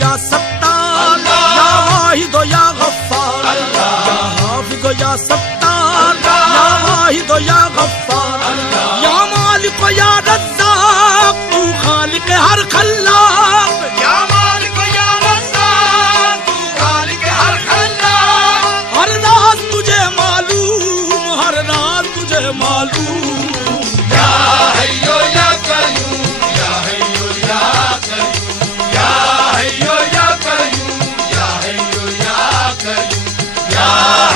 या सत्तार या वाहिद या गफ्फार या हाफिज या सत्तार या वाहिद या गफ्फार या मालिक या रज़्ज़ाक़ तू खालिक हर खल्लाक़ या मालिक या रज़्ज़ाक़ तू खालिक हर खल्लाक़ हर राज तुझे मालूम हर राज तुझे मालूम या हय्यो या क़य्यूम या हय्यो या क़य्यूम या हय्यो या क़य्यूम या हय्यो या क़य्यूम या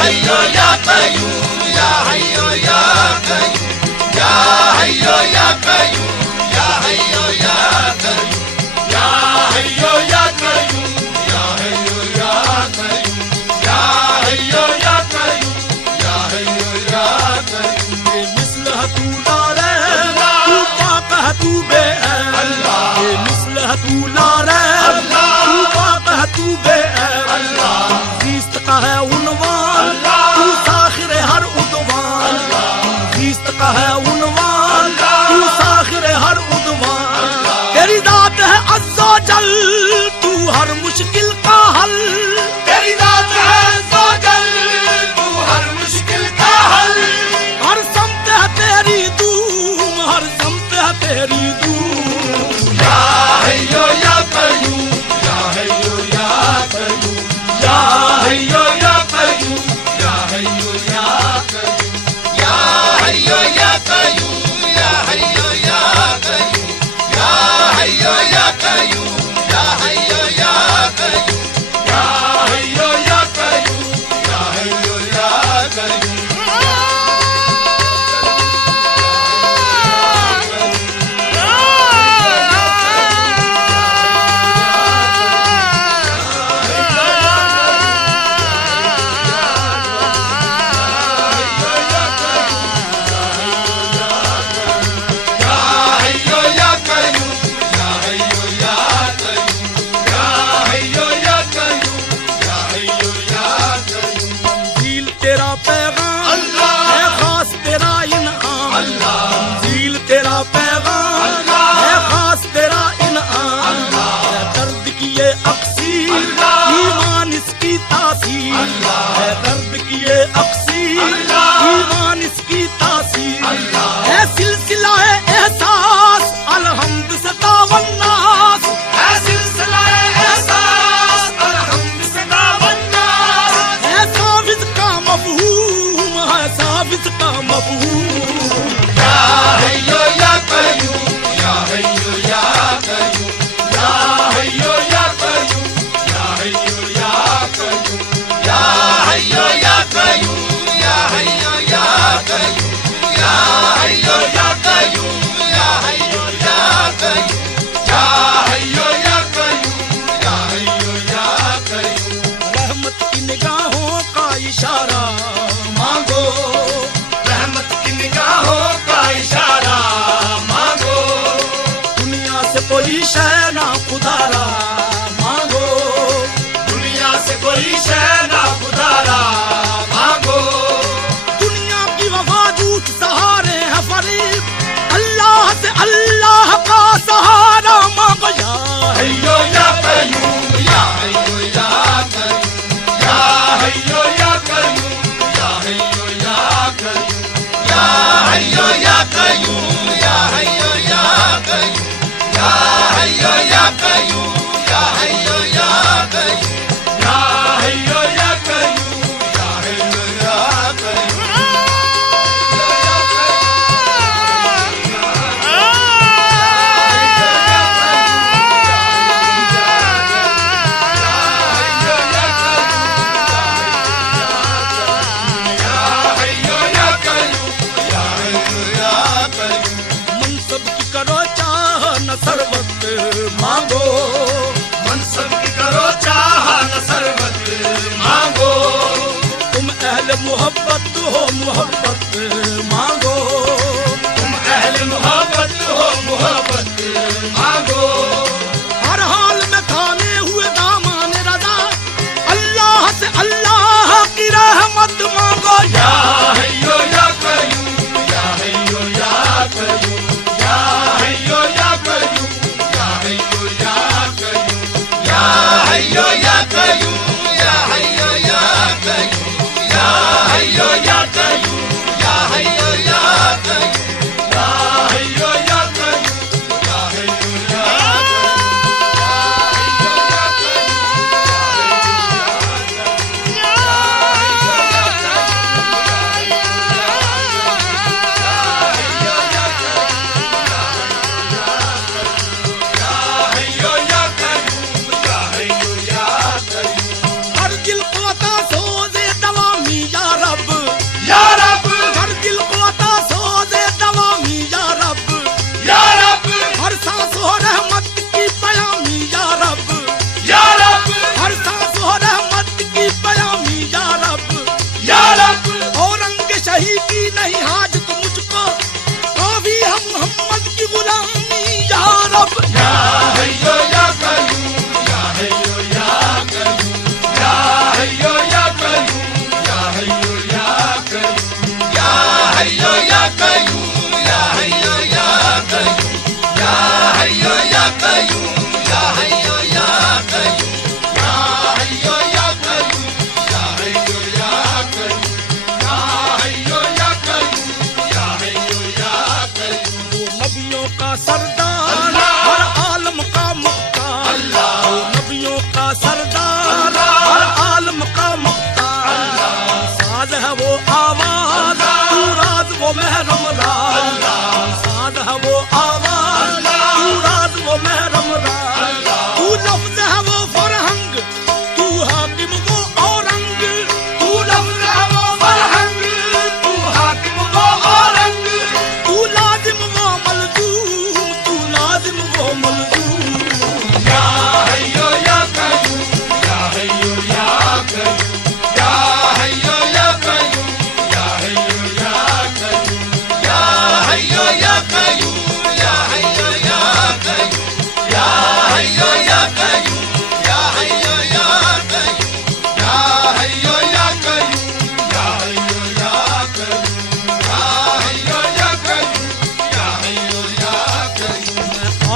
हय्यो या क़य्यूम या हय्यो या क़य्यूम या हय्यो या क़य्यूम या हय्यो या क़य्यूम या हय्यो या क़य्यूम या हय्यो या क़य्यूम या हय्यो या क़य्यूम या हय्यो या क़य्यूम मिस्ल तू ला रे तू पाक है तू बे अल्लाह मिस्ल तू ला रे तू पाक है तू बे अल्लाह ज़ीस्त का है उन्वान तू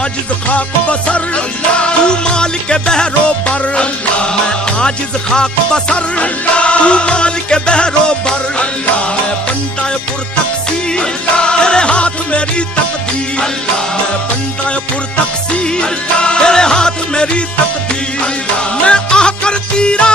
आजिज खाक बसर तू मालिक बहरो बर, मैं आजिज खाक बसर तू मालिक बहरो बर, मैं बंदाए पुर तकसीर तेरे हाथ मेरी तकदीर, मैं बंदाए पुर तकसीर तेरे हाथ मेरी तकदीर, मैं आकर तीरा